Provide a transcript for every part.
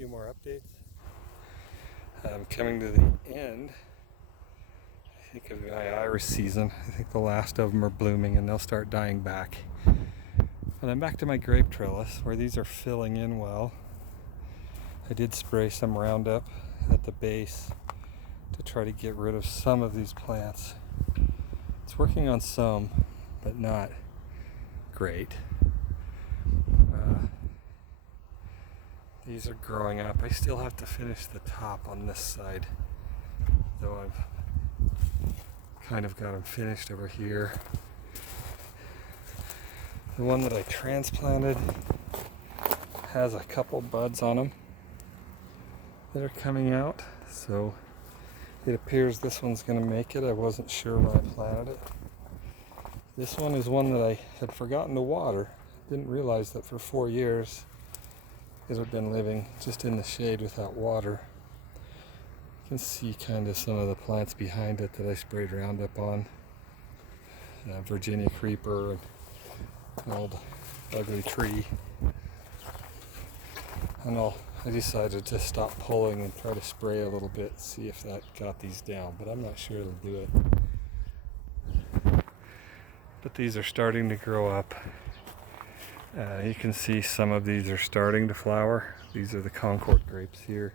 few more updates. I'm coming to the end, I think, of my iris season. I think the last of them are blooming and they'll start dying back. And I'm back to my grape trellis where these are filling in well. I did spray some Roundup at the base to try to get rid of some of these plants. It's working on some, but not great. These are growing up. I still have to finish the top on this side, though I've kind of got them finished over here. The one that I transplanted has a couple buds on them that are coming out, so it appears this one's going to make it. I wasn't sure when I planted it. This one is one that I had forgotten to water. Didn't realize that for 4 years it had been living just in the shade without water. You can see kind of some of the plants behind it that I sprayed Roundup on. Virginia creeper, an old ugly tree. And I decided to stop pulling and try to spray a little bit, see if that got these down, but I'm not sure it'll do it. But these are starting to grow up. You can see some of these are starting to flower. These are the Concord grapes here.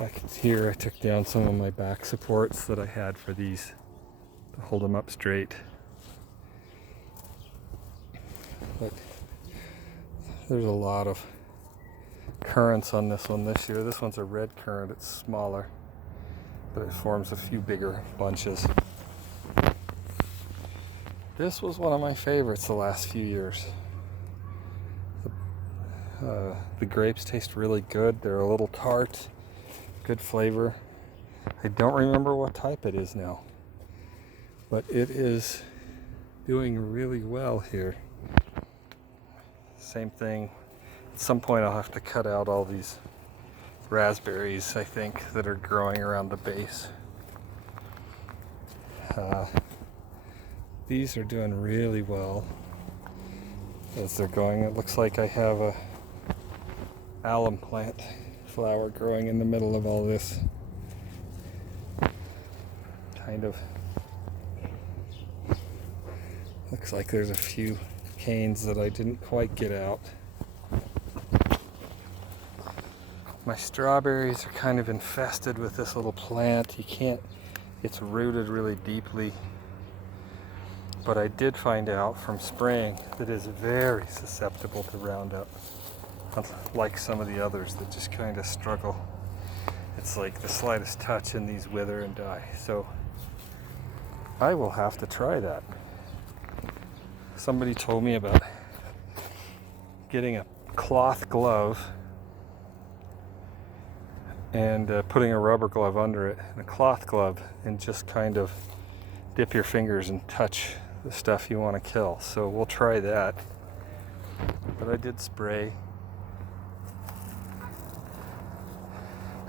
Back here I took down some of my back supports that I had for these to hold them up straight. But there's a lot of currants on this one this year. This one's a red currant. It's smaller, but it forms a few bigger bunches. This was one of my favorites the last few years. The grapes taste really good. They're a little tart, good flavor. I don't remember what type it is now, but it is doing really well here. Same thing. At some point I'll have to cut out all these raspberries, I think, that are growing around the base. These are doing really well as they're going. It looks like I have a alum plant flower growing in the middle of all this. Kind of looks like there's a few canes that I didn't quite get out. My strawberries are kind of infested with this little plant. It's rooted really deeply. But I did find out from spraying that it's very susceptible to Roundup, unlike some of the others that just kind of struggle. It's like the slightest touch and these wither and die. So I will have to try that. Somebody told me about getting a cloth glove and putting a rubber glove under it, and a cloth glove, and just kind of dip your fingers and touch the stuff you want to kill. So we'll try that. But I did spray,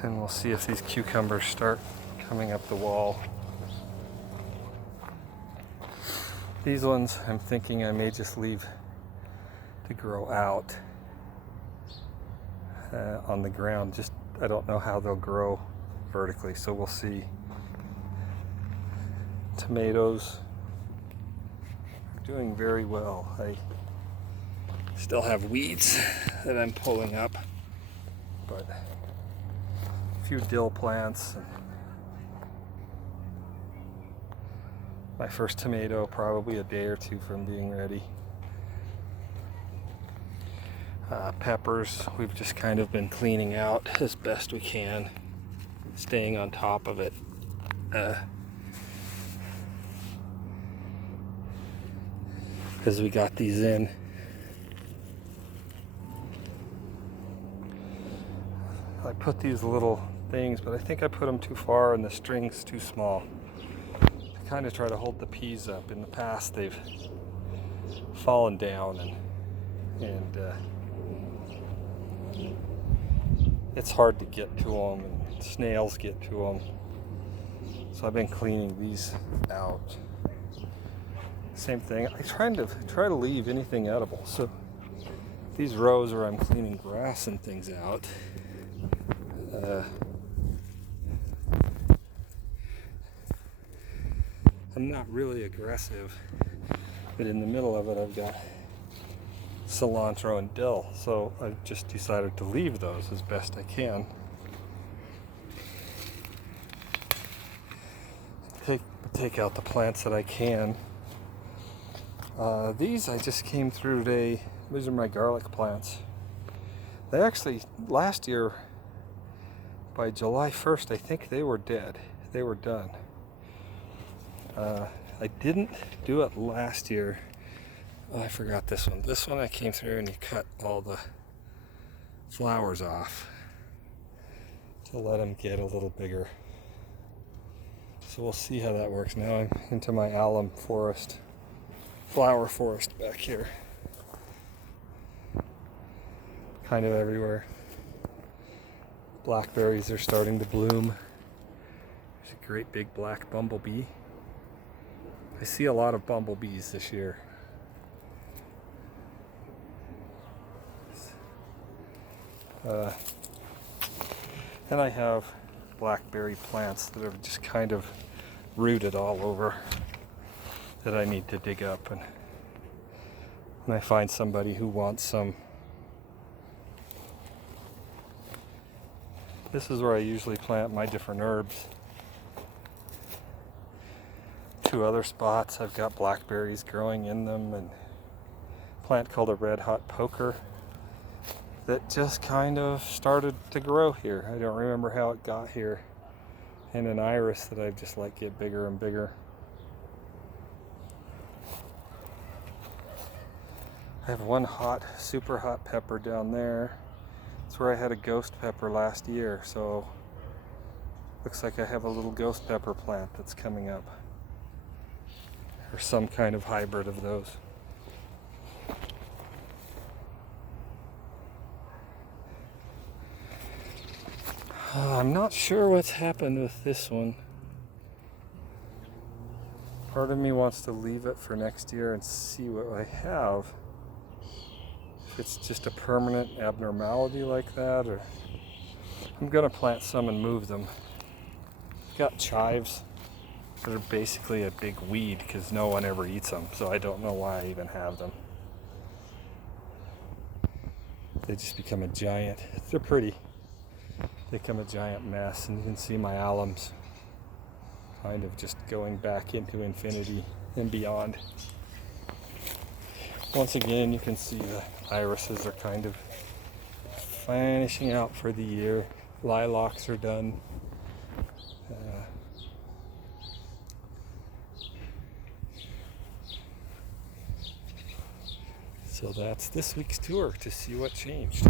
and we'll see if these cucumbers start coming up the wall. These ones I'm thinking I may just leave to grow out on the ground. Just I don't know how they'll grow vertically, so we'll see. Tomatoes are doing very well. I still have weeds that I'm pulling up, but a few dill plants. And my first tomato probably a day or two from being ready. Peppers, we've just kind of been cleaning out as best we can, staying on top of it. Because we got these in. I put these little things, but I think I put them too far and the string's too small. To kind of try to hold the peas up. In the past they've fallen down and it's hard to get to them, and snails get to them. So I've been cleaning these out. Same thing. I try to leave anything edible. So these rows where I'm cleaning grass and things out, I'm not really aggressive, but in the middle of it I've got cilantro and dill, so I've just decided to leave those as best I can. Take out the plants that I can. These I just came through today. These are my garlic plants. They actually, last year, by July 1st, I think they were dead. They were done. I didn't do it last year. Oh, I forgot this one. This one I came through and you cut all the flowers off to let them get a little bigger. So we'll see how that works. Now I'm into my alum forest, flower forest back here. Kind of everywhere. Blackberries are starting to bloom. There's a great big black bumblebee. I see a lot of bumblebees this year. And I have blackberry plants that are just kind of rooted all over that I need to dig up, and I find somebody who wants some. This is where I usually plant my different herbs. 2 other spots I've got blackberries growing in them, and a plant called a red hot poker that just kind of started to grow here. I don't remember how it got here. And an iris that I've just let get bigger and bigger. I have one super hot pepper down there. It's where I had a ghost pepper last year, so looks like I have a little ghost pepper plant that's coming up. Or some kind of hybrid of those. I'm not sure what's happened with this one. Part of me wants to leave it for next year and see what I have. If it's just a permanent abnormality like that, or I'm gonna plant some and move them. Got chives that are basically a big weed because no one ever eats them, so I don't know why I even have them. They just become a giant. They're pretty. They become a giant mess, and you can see my alums kind of just going back into infinity and beyond. Once again, you can see the irises are kind of finishing out for the year. Lilacs are done. So that's this week's tour to see what changed.